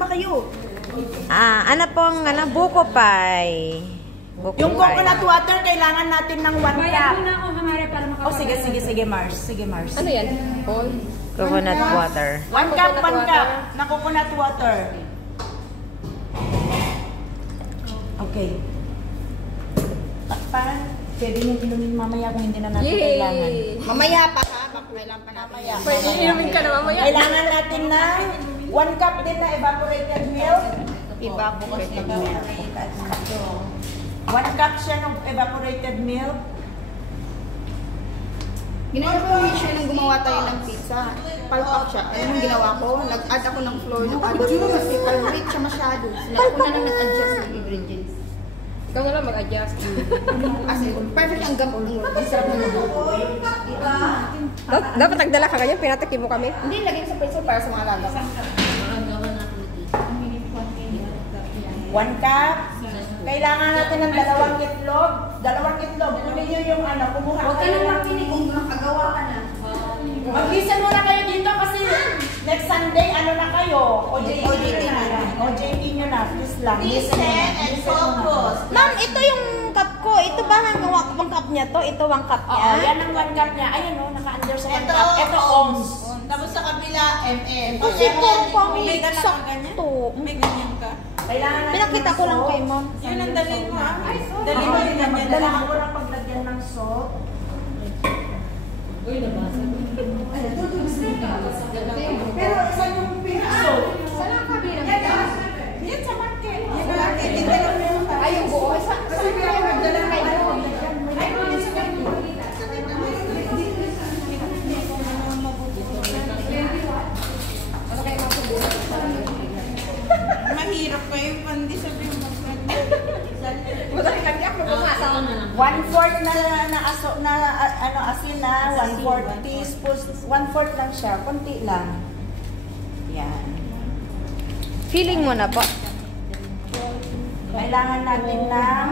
ba kayo? Ano pong, buko pie. Yung coconut water, kailangan natin ng 1 cup. Bayan mo na ako, Hamare, para makapagod. Sige, Mars. Sige, Mars. Ano yan? All? Coconut water. 1 cup, 1 cup na coconut water. Okay. Parang pwede nyo inumin mamaya kung hindi na natin kailangan. Mamaya pa ha? Kailangan pa mamaya. Pwede inumin ka na mamaya. Kailangan natin na 1 cup din na evaporated milk. Evaporated milk. 1 cup siya ng evaporated milk. Ginawa ko siya nung gumawa tayo ng pizza. Palpak siya. Ayun yung ginawa ko. Nag-add ako ng flour. Nag-add ako kasi palwit siya masyado. Ako na lang nag-adjust ng ingredients. Ikaw na lang mag-adjust. Kasi perfect ang gamot ng work. Ang sarap ng Dapat nagdala ka ganyan, pinatikim mo kami. Hindi, lagyan sa peso para sa mga lagas. 1 cup. Kailangan natin ng 2 itlog. 2 itlog. Kunin nyo yung kumuha. Huwag ka na makinig kung makagawa ka na. Mag-listen muna kayo dito kasi next Sunday, na kayo? OJT nyo na. Please lang. Listen and focus. Ma'am, ito yung cup ko. Ito ba ang cup niya to? Ito ang cup niya? Oo, yan ang 1 cup niya. Ayan naka-under sa 1 cup. Ito ohms. Tapos sa kabila, mm. Kasi pang sakto. May ganyan ka. Kailangan natin Pinakita ko lang kay ma'am. Yun ang dalhin mo Dali mo din naman. Dalahan ko lang paglagyan ng salt. Pero isa yung pinso. Saan ang kabila? Yan sa market. Ay, yung buo. Kasi kaya magdala kayo. Mahirap kayo, pandi sabi mo. One fourth asin na, 1/4 teaspoon, 1/4 lang siya, konti lang. Yan. Feeling mo na po. Kailangan natin ng,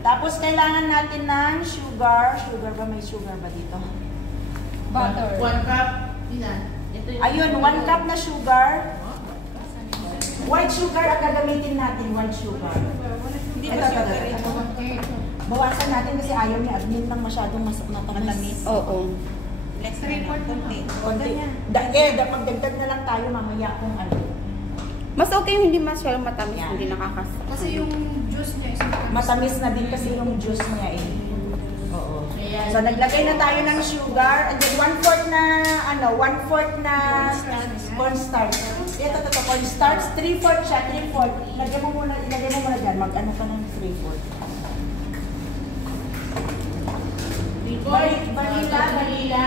tapos kailangan natin ng sugar. Sugar ba? May sugar ba dito? Butter. 1 cup. Ayun, 1 cup na sugar. White sugar ang gagamitin natin, white sugar. Hindi ba sugar ito? Bawasan natin kasi ayaw ni admin lang masyadong matamis. Oo. Let's try for konti. Konti. Pagdagdag na lang tayo mamaya kung ano. Mas okay yung hindi masyadong matamis, Yan. hindi nakakasa. Kasi yung juice niya is Matamis na din kasi yung juice niya eh. Oo. So naglagay na tayo ng sugar and then 1/4 na 1/4 na cornstarch. Ito cornstarch, 3/4 siya, 3/4. Ilagay mo muna diyan, mag-ano ka ng 3/4. Vanilla.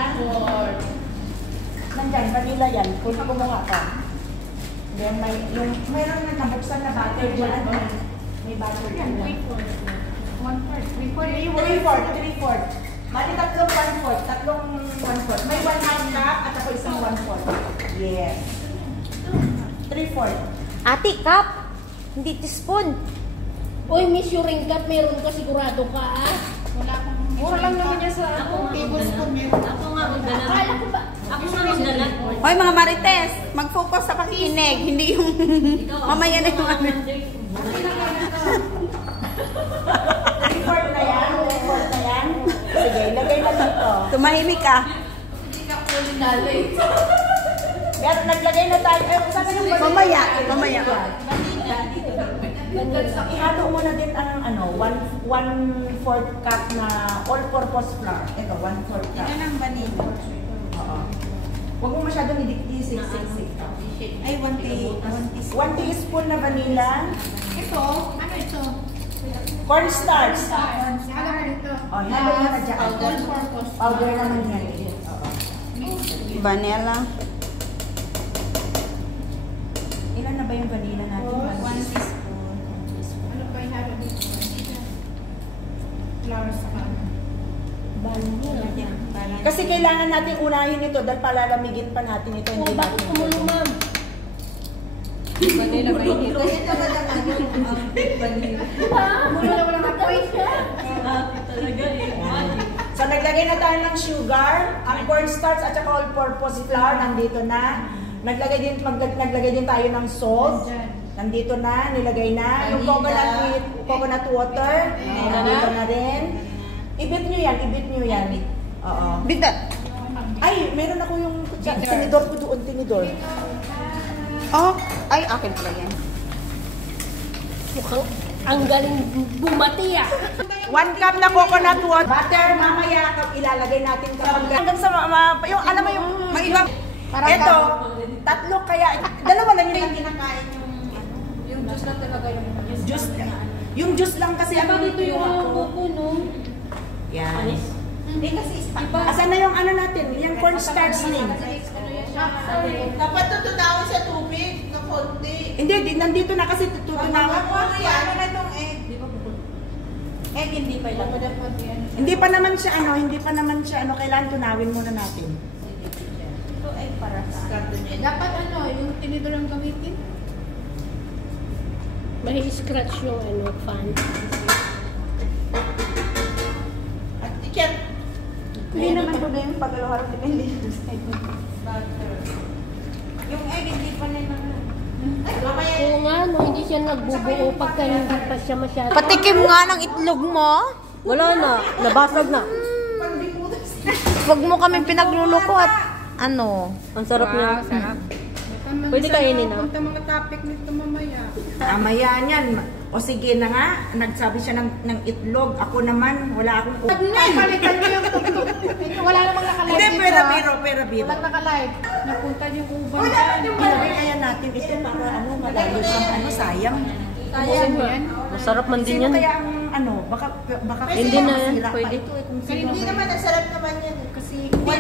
Nandyan, vanilla yan. Kumuha ka. Then mayroon na nabuksan na butter dyan. May butter dyan. 3/4. Bali tatlong 1/4. May 1/2 cup at ako isang 1/4. Yes. 3/4. Ate, cup. Hindi teaspoon. Uy, measuring cup, meron ka sigurado ka, wala akong Mura lang naman niya sa tablespoon meron. Ako nga magdala. Akala ko ba? Ako nga magdala. Hoy mga Marites, mag-focus sa pakikinig, hindi yung mamaya na yung ano. 3/4 na yan. 3/4 na yan. Sige, ilagay na dito. Tumahimik ka. Hindi ka kulinali. Pero naglagay na tayo. Sabi ng Mamaya. Ihalo mo na din ang 1/4 cup na all-purpose flour. Ito, 1/4 cup. Yan ang vanilla. Oo. Huwag mo masyadong idiktisik. Ay, 1 teaspoon. 1 teaspoon na vanilla. Ito, ano ito? Cornstarch. Alam mo ito. Oh, ihalo mo na dyan. Powder naman yan. Oo. Vanilla. Ilan na ba yung vanilla natin? 1 teaspoon. Ano pa ihalo dito? Flour sa Kasi kailangan natin unahin ito dahil palalamigin pa natin ito. Hindi Bakit natin tumulong, ma'am? Vanilla ba yun ito? Wala apoy siya. So naglagay na tayo ng sugar, ang cornstarch at saka all-purpose flour nandito na. Naglagay din tayo ng salt. Nandito na, nilagay na. Yung coconut water. Nandito na rin. Ibit nyo yan. Oo. Bigat. Ay, meron ako yung tinidor ko doon, tinidor. Oh, ay akin pala yan. Mukhang ang galing bumati ah. 1 cup na coconut water. Butter, mamaya ilalagay natin kapag hanggang sa yung alam mo yung mailang. Ito, 3 kaya 2 lang yung kinakain yung juice lang talaga yung juice. Yung juice lang kasi ano dito yung buko no. yan. Hindi kasi asan na yung ano natin, yung cornstarch ning. Dapat tutunawin sa tubig ng konti. Hindi, nandito na kasi tutunawin. Ano na itong egg? Egg hindi pa lang. Hindi pa naman siya kailangan tunawin muna natin. Ito egg para sa dapat ano, yung tinidor ang gamitin? May scratch yung fan. At ikat. Hindi naman problema pag halo-halo depende. Yung egg hindi pa nila. Oo nga, no, hindi siya nagbubuo pagka hindi pa siya masyado. Patikim nga ng itlog mo. Wala na. Nabasag na. Huwag mo kami pinagluluko at ano. Ang sarap niya. Sarap. Pwede kainin na. Punta mga topic nito mamaya. Mamaya niyan. O sige na nga, nagsabi siya ng itlog. Ako naman, wala akong Palitan mo yung tugtog. Wala namang nakalive Hindi, dito. pera biro. Walang nakalive. Napunta yung uban dyan. Ilagay kaya natin ito para malalo siyang sayang. Ubusin mo yan. Masarap man din Sino yan. kaya ang baka Hindi na yan, masira pa pwede. ito. Kung Pero sino hindi naman, ang sarap naman yan. Kasi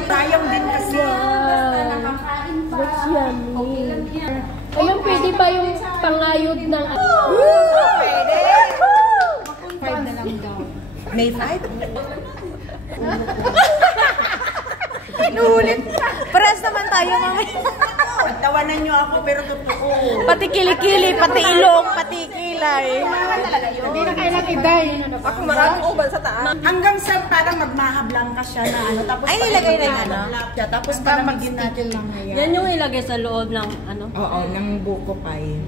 sayang din kasi. What's yummy? Ayun, pwede ba yung pangayod ng... Pwede! 5 na lang daw. May 5? Inulit. Parehas naman tayo mamaya. Pagtawanan niyo ako pero totoo. Pati kilikili, pati ilong, pati kilay. Hindi na kailang iday. Ako maraming uban sa taas. Hanggang sa parang magmahab ka siya na ano. Tapos Ay, nilagay na yung ano? siya. Tapos palamigin natin mamaya. Yan yung ilagay sa loob ng ano. Oo, ng buko pie.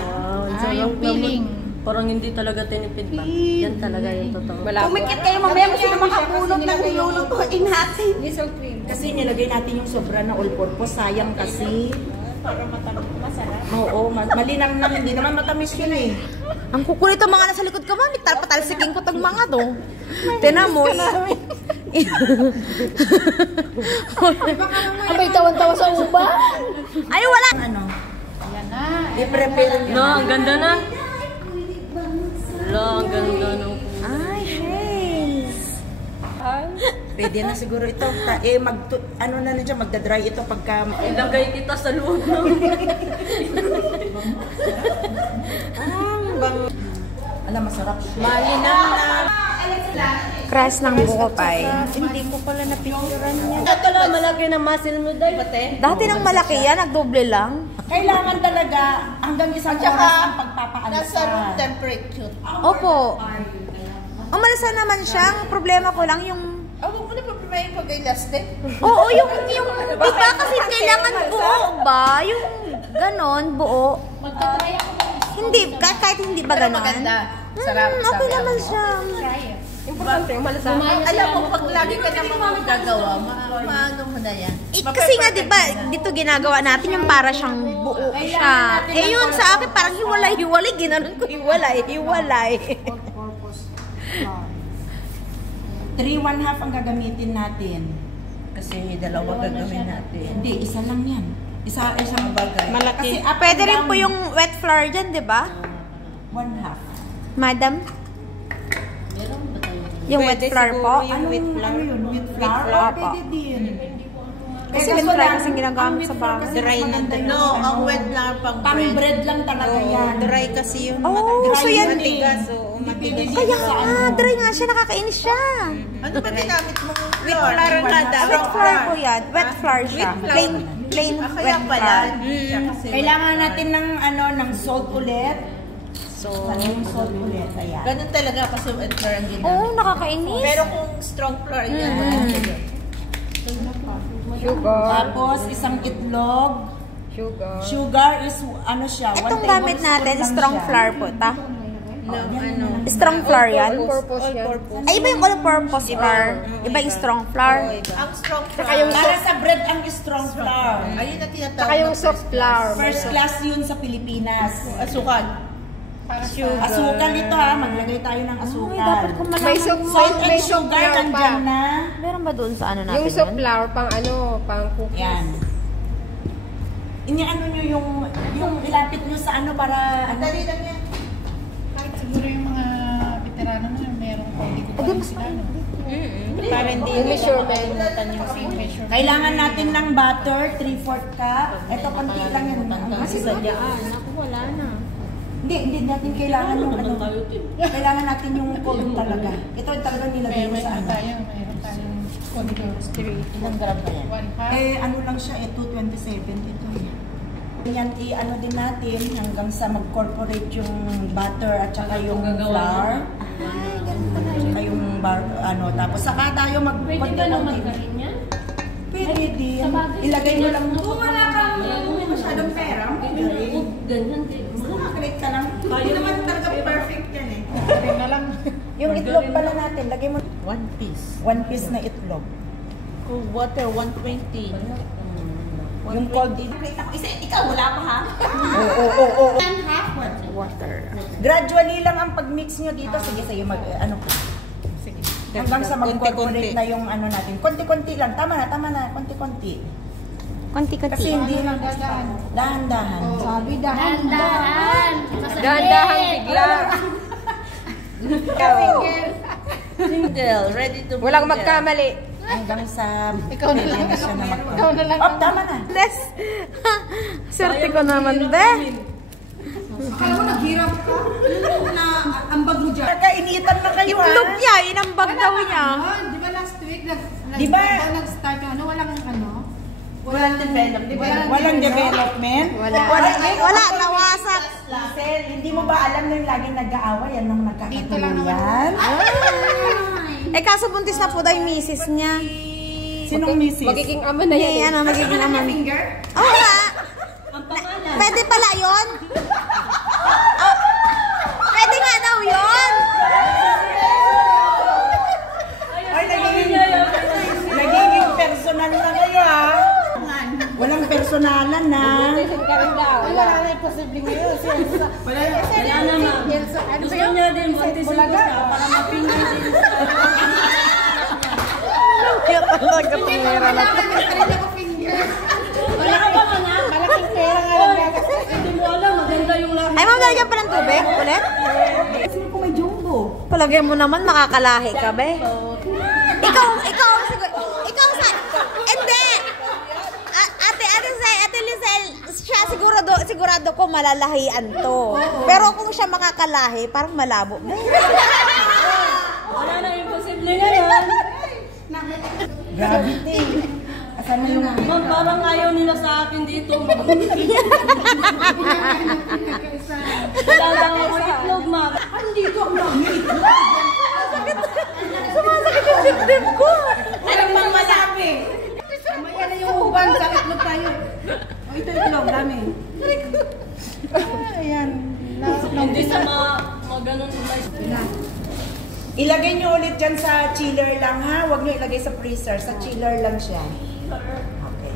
Wow, ang Ah, sarap yung feeling. naman. Parang hindi talaga tinipid ba? Yan talaga yung totoo. Pumikit kayo mamaya kung sino makabunot ng lulutuin natin. Diesel cream. Kasi nilagay natin yung sobra na all-purpose. Sayang kasi. Para masarap. Oo, malinang na. Hindi naman matamis yun eh. Ang kukulit ang mga nasa likod ko, mami. Patalsikin ko tong mga to. Tinan mo. Abay, tawan-tawa sa uba. Ay, wala. Ano? Yan na. I-prepare nyo. No, ang ganda na. Wala, ang ganda nung... Ay, Shanes. Pwede na siguro ito. Ano na siya, magdadry ito pagka... Ilagay kita sa loob ng... Alam, masarap siya. Malinang na. Crush ng buko pie. Hindi ko pala napicturan niya. Ito lang, malaki na muscle mo dahil. Dati nang malaki yan, nagdoble lang. Kailangan talaga hanggang isang oras ang pagpapaalsa. Nasa room temperature. Opo. Umalasa naman siya. Ang problema ko lang yung... Huwag mo na paprimayin pag ay last day. Oo, yung iba kasi kailangan buo ba? Yung ganon, buo. Hindi, kahit hindi ba ganon? Sarap. Okay naman siya. Importante, umalasa. Alam mo, pag lagi ka naman magagawa, maano mo na yan. Kasi nga, di ba, dito ginagawa natin yung para siyang buo siya. Eh yun, sa akin parang hiwalay-hiwalay. Ginanon ko hiwalay. 3-1/2 ang gagamitin natin. Kasi dalawa gagawin natin. Hindi, isa lang yan. Isang bagay. Malaki. Kasi up Pwede and rin down, po yung wet flour dyan, di ba? 1/2. Madam? Yung wet flour po? Ano yun? Wheat flour? flour Oh, po. pwede din. Kasi wet flour kasi ginagamit sa bahay. Dry na No, ang wet lang pang Pang bread lang talaga yan. Dry kasi yun. Oh, so yan. Matigas. Oo, matigas. Kaya nga, dry nga siya, nakakainis siya. Ano ba ginamit mo? Wet flour nga daw. Wet flour po yan. Wet flour siya. Plain Kaya wet pala. flour. Kailangan natin ng salt ulit. So, yung salt ulit. Ayan. Ganun talaga kasi wet flour ang ginamit. Oo, nakakainis. Pero kung strong flour yan, wala siya yun. Sugar. Tapos, isang itlog. Sugar. Sugar is, ano siya, 1 Itong tablespoon gamit natin, lang strong siya. flour po, ta? Ano? Strong flour yan? All-purpose yan. Ay, iba yung all-purpose flour. Iba yung strong flour. Ang strong Saka yung Para sa bread ang strong flour. Ayun na tinatawag. Saka yung soft flour. First class yun sa Pilipinas. Asukal. Asukal ito ha, maglagay tayo ng asukal. Dapat ko May soft, Salt and may soft sugar flour pa. nandyan na. Meron ba doon sa ano natin Yung soft yun? flour pang pang cookies. Yan. Iniano nyo yung ilapit nyo sa ano para ano. Dali lang yan. Kahit siguro yung mga veterano na meron hindi ko pa rin sila. Para hindi Yung measurement. yung same measure. Kailangan natin ng butter, 3/4 cup. Ito, konti lang yan. Kasi sadyaan. Ako wala na. Hindi natin kailangan yung ano. Kailangan natin yung common talaga. Ito talaga nilagay mo sa ano. Mayroon tayong Condor Street. Ilang gram ba yan? 1/2. Eh, ano lang siya, 227 ito. Yan, i-ano din natin hanggang sa mag-corporate yung butter at saka yung flour. Saka yung ano, tapos saka tayo Pwede ba nang magkarin yan? Pwede din. Ilagay mo lang. Kung wala kang masyadong pera, Ganyan din. makakrate ka lang. Hindi naman talaga perfect yan eh. Na lang. Yung itlog pala natin, lagay mo 1 piece. 1 piece na itlog. Cold water, 120. Yung cold Ikaw, wala pa ha? Oo. Half Water. Gradually lang ang pag-mix nyo dito. Sige, ano po. Sige. Hanggang sa mag-corporate na yung ano natin. Konti-konti lang. Tama na. Konti-konti. Konti-konti. Kasi hindi lang dahan-dahan. Sabi Dahan-dahan. Dahan-dahan bigla. Single, ready to Walang magkamali. Hanggang sa Ikaw na lang. siya na mag-corporate. Ikaw na lang. Oh, tama na. Less. Swerte ko naman, be. Kaya mo naghirap ka na ambag mo dyan. Nakainitan na kayo ha. Itlog niya, inambag daw niya. Di ba last week Di ba? nag-start yung Walang develop. Di ba? Walang development? Wala, nawasak. Lisel, hindi mo ba alam na yung laging nag-aaway? Yan ang nagkakatuluyan? Eh, kaso buntis na po daw yung misis niya. Sinong misis? Magiging ama na yan. Yan, ano, magiging naman. Oo nga. Pwede pala yun? Oh, pwede nga daw yun? Ay, nagiging personal na kayo ha. Walang personalan na. Wala na yung posible ngayon. Wala naman. Gusto niya din buntisin ko siya para mapingin din sa... Kaya talaga tumira na. Wala ka ba nga? Malaking pera nga lang gagastos. Hindi mo alam, maganda yung lahat. Ay, ma'am, lalagyan pa ng tubig ulit? Sino ko may jumbo? Palagyan mo naman, makakalahi ka, be. Ikaw sa... Hindi! Ate Lisel, siya sigurado ko malalahian to. Pero kung siya makakalahi, parang malabo. Be. Wala na imposible ngayon. Gravity. Asan mo yung... Ma'am, parang ayaw nila sa akin dito. Wala lang ako itlog, ma'am. Andito ang dami itlog. Sumasakit yung dibdib ko. Alam mo masabi. Mamaya na yung uban, sakit mo tayo. Oh, ito itlog, dami. Ayan. Hindi sa mga ganun na. Ilagay nyo ulit dyan sa chiller lang ha. Huwag nyo ilagay sa freezer. Sa chiller lang siya. Okay.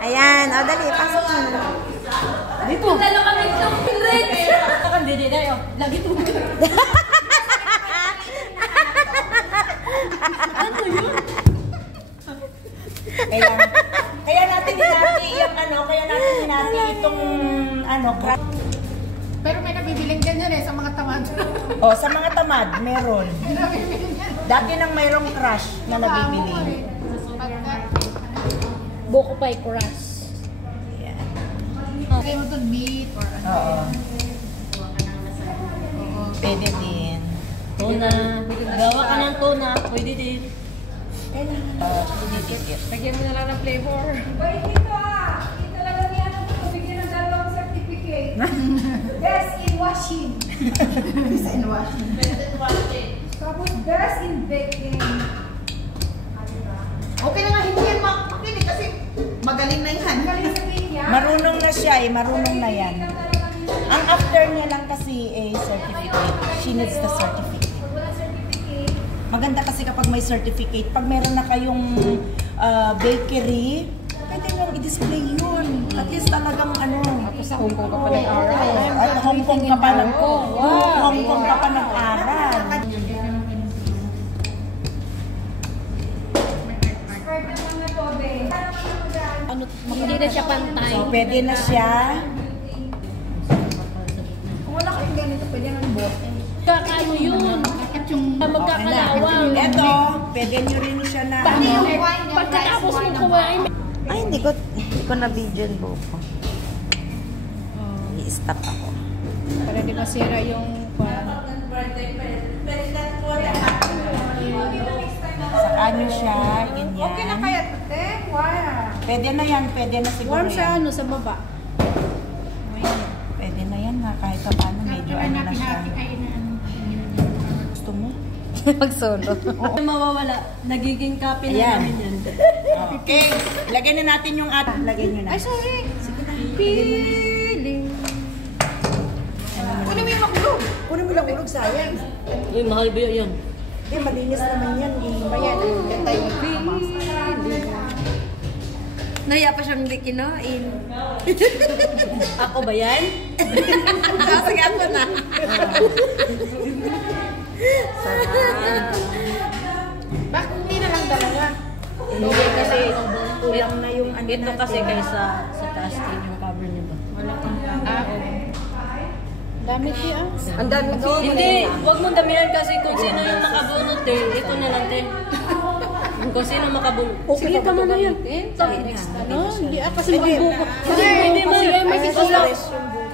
Ayan, o dali, pasok mo na. Dito. Dalo kami itong pinrich. Hindi na yun. Lagi ito. Kaya natin hinati yung ano, itong ano, crack. Pero may nabibiling ganyan eh sa mga tamad. Oh, sa mga tamad, meron. Dati nang mayroong crush na nabibili. Buko pa'y crush. Kaya mo doon meat or ano. Oo. Pwede din. Tuna. Gawa ka ng tuna. Pwede din. Didikit. Lagyan mo na lang ng flavor. Best in washing. Best in washing. Tapos best in baking. Okay na nga, hindi yan makinig kasi magaling na yan. Marunong na siya eh, marunong na yan. Ang after niya lang kasi certificate. She needs the certificate. Maganda kasi kapag may certificate. Pag meron na kayong bakery, pwede nyo i-display yun. At least talagang ano. Tapos sa Hong Kong ka pa nag-aral. At Hong Kong ka pa Hong Kong ka pa nag-aral. Hindi na siya pantay. So, pwede na siya. Kung wala kayong ganito, pwede nga ng bote. Kakaano yun? Magkakalawang. Eto, pwede nyo rin siya na Pagkatapos mo kumain, Ay, hindi ko na-video yung buko. I-stop ako. Para di masira yung Saka nyo siya, ganyan. Okay na kaya, te? Wow. Pwede na yan, pwede na siguro Warm siya, yan. ano, sa baba. Pwede na yan ha, kahit pa paano medyo ano na siya. Gusto mo? Mag-solo. Mawawala. Nagiging copy na Ayan. namin yan. Okay, lagay na natin yung lagay nyo na. Ay, sorry. Sige na. Feeling. Kunin mo yung makulog. Kunin mo lang ulog, sayang. Uy, mahal ba yan? Hindi, malinis naman yan. Ayan, gantay mo. Naya pa siyang hindi kinain. Ako ba yan? Sige ako na. Bakit hindi na lang dalawa? Hindi kasi kulang na yung ano Ito natin. kasi kaysa sa taas din yung cover niya ba? Dami siya. Ang dami ko. Hindi, wag mong damihan kasi kung sino yung makabunot eh. Ito na lang din. Kung sino makabunot. Sige, tama na yan. Ano? Hindi, kasi magbuko. Hindi mo yan. May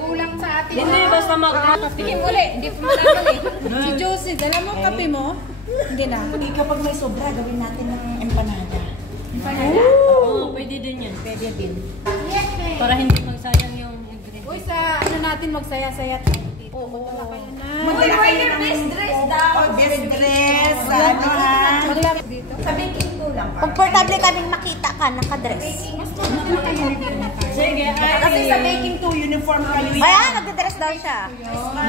kulang sa atin. Hindi, basta Tingin uli, hindi ko malaman eh. Si Josie, dala mo ang kape mo? Hindi na. Kapag may sobra, gawin natin ng empanada. Oo, pwede din yan. Pwede din. Para hindi magsayang yung ingredient. Uy, sa ano natin magsaya-saya tayo dito. Oo. Magdala kayo ng dress daw. Dress, ano ha? Maglapit dito. Sa baking ko lang. Komportable kaming makita ka, nakadress. Sige, Kasi sa baking to, uniform kayo. Ay, nagdadress daw siya.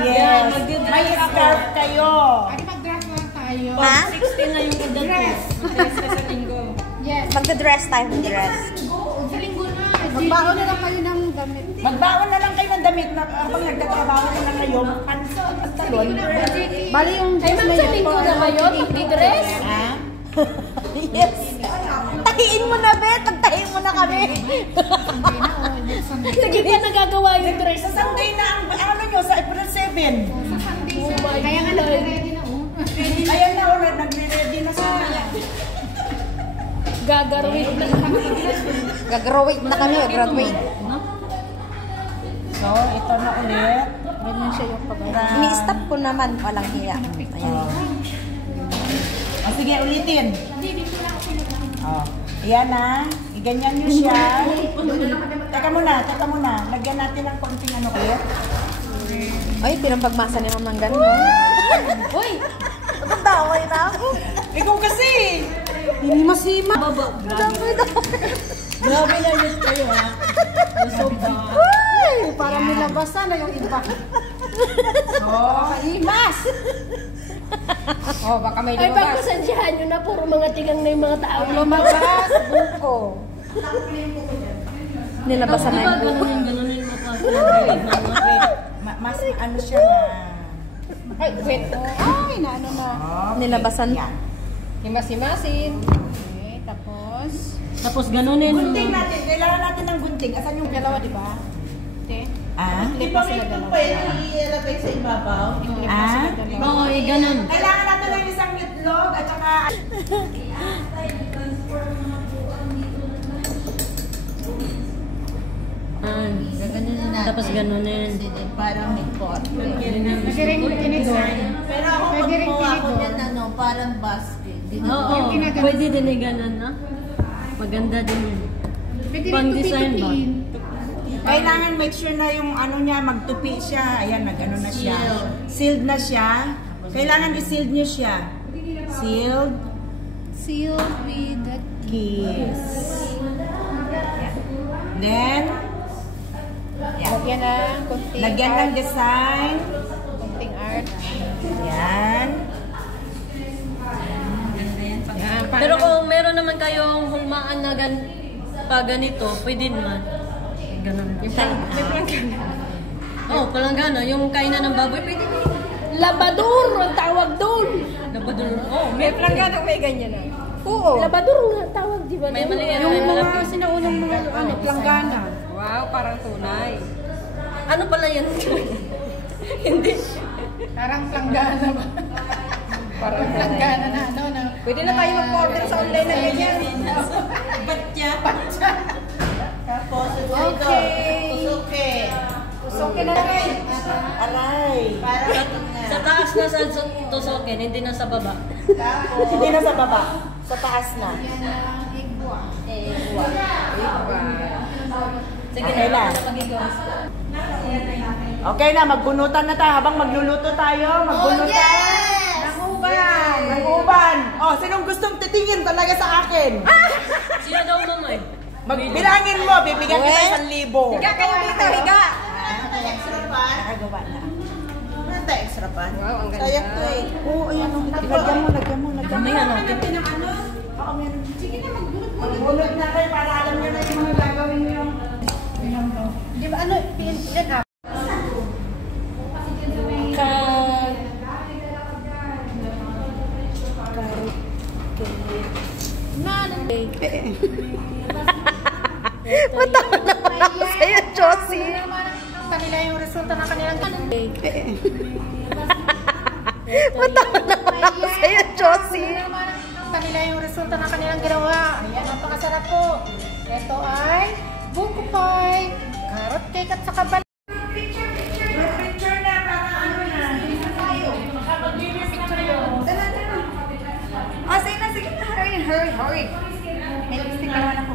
Yes. May scarf kayo. Ay, mag-dress lang tayo. Ha? 16 na yung edad ko. Mag-dress ka sa linggo. Yes. Magdadress tayo, dress. Sa linggo na. Magbaon na lang kayo ng damit. Magbaon na lang kayo ng damit na habang nagtatrabaho na lang kayo. Pantalon. Bali yung ay ma'am, sa linggo na kayo, mag-dress. Ha? Yes. Tahiin mo na, Bet. Tagtahiin mo na kami. Lagi pa nagagawa yung dress. Sa Sunday na ang ano nyo, sa April 7. Kaya nga nagre-ready na Ayan na, nagre-ready na sa Gagarwin na. Gagraduate na kami, graduate. So, ito na ulit. Ganyan siya yung pag Ini-stop ko naman, walang hiya. Ayan. O, sige, ulitin. O, ayan na. Iganyan nyo siya. Teka muna. Lagyan natin ng konting ano kayo. Ay, pinampagmasa ni Ma'am ng gano'n. Uy! Nataway na ako. Ikaw kasi! Hima-sima. Grabe yan yun kayo, ha? Uy! Parang nilabasan na yung iba. Imas! Oh, baka may Ay, lumabas. pagpasensyahan nyo na, puro mga tigang na yung mga tao. Lumabas, buko. Nilabasan na yung buko. Ganunin mo pa. Mas ano siya na... Ay, wait. Ay, naano na. Nilabasan. Yan. Himas-himasin. Okay, tapos... Tapos ganunin mo. Gunting natin. Kailangan natin ng gunting. Asan yung Dalawa, di ba? Okay. Ah? Di ba sila dalawa? ilagay sa ibabaw? Ah? Oo, ganun. Kailangan natin ng isang itlog at saka... Tapos ganunin. Parang may pot. Pwede rin tinidor. Pero ako Pwede rin pagkuha ko tinidor. yan, ano, parang basket. Oo, pwede din eh ganun, no? Maganda din yun. Pwede rin Pang-design ba? tupi-tupiin. Kailangan make sure na yung ano niya, magtupi siya. Ayan, nag-ano na siya. Sealed na siya. Kailangan i-sealed niyo siya. Sealed. Sealed with the cookies. Yan. Then, yan. Lagyan ng konting Lagyan ng design. konting art. Yan. Yan, Pero kung meron naman kayong hulmaan na pa ganito, pwede naman. Ganun. Yung palanggana. Oo, palanggana. Yung kainan ng baboy, pwede naman. Labador ang tawag doon. Labador. Oo, may palanggana may ganyan na. Oo. Labador ang tawag, di ba? May maliit, Yung may mga malaki. sinaunang mga ano, planggana. Wow, parang tunay. Ano pala yan? Hindi. Parang planggana ba? Parang planggana na ano na. Pwede na tayo mag-order sa online na ganyan. Batya. Tapos, Okay. Pusoke na rin. Aray. Sa taas na sa tusokin, hindi na sa baba. Hindi na sa baba. Sa taas na. Yan ang igwa. Sige Okay na. Okay na, magbunutan na tayo. Habang magluluto tayo, magbunutan. Nanguban! Nanguban! Oh, sinong gustong titingin talaga sa akin? Siya daw mamay. Bilangin mo, bibigyan kita 1,000. Higa kayo dito, higa. Nakagawa na. Ano extra pan? Wow, ang ganda. Sayang to eh. Oo, ayan o. Lagyan mo. Mamaya natin. Oo, meron. Sige na, magbunot na kayo para alam nyo na yung mga gagawin nyo yung... Di ba ano, pinag-up? Matawa naman ako sa'yo, Josie. Kanila yung resulta ng kanilang Matawa naman ako sa'yo, Josie. kanila yung resulta ng kanilang ginawa. Ayan, napakasarap po. Ito ay buko pie, carrot cake at saka bal. Picture na para ano na. Oh, sige na. Hurry. May lipstick na naman ako.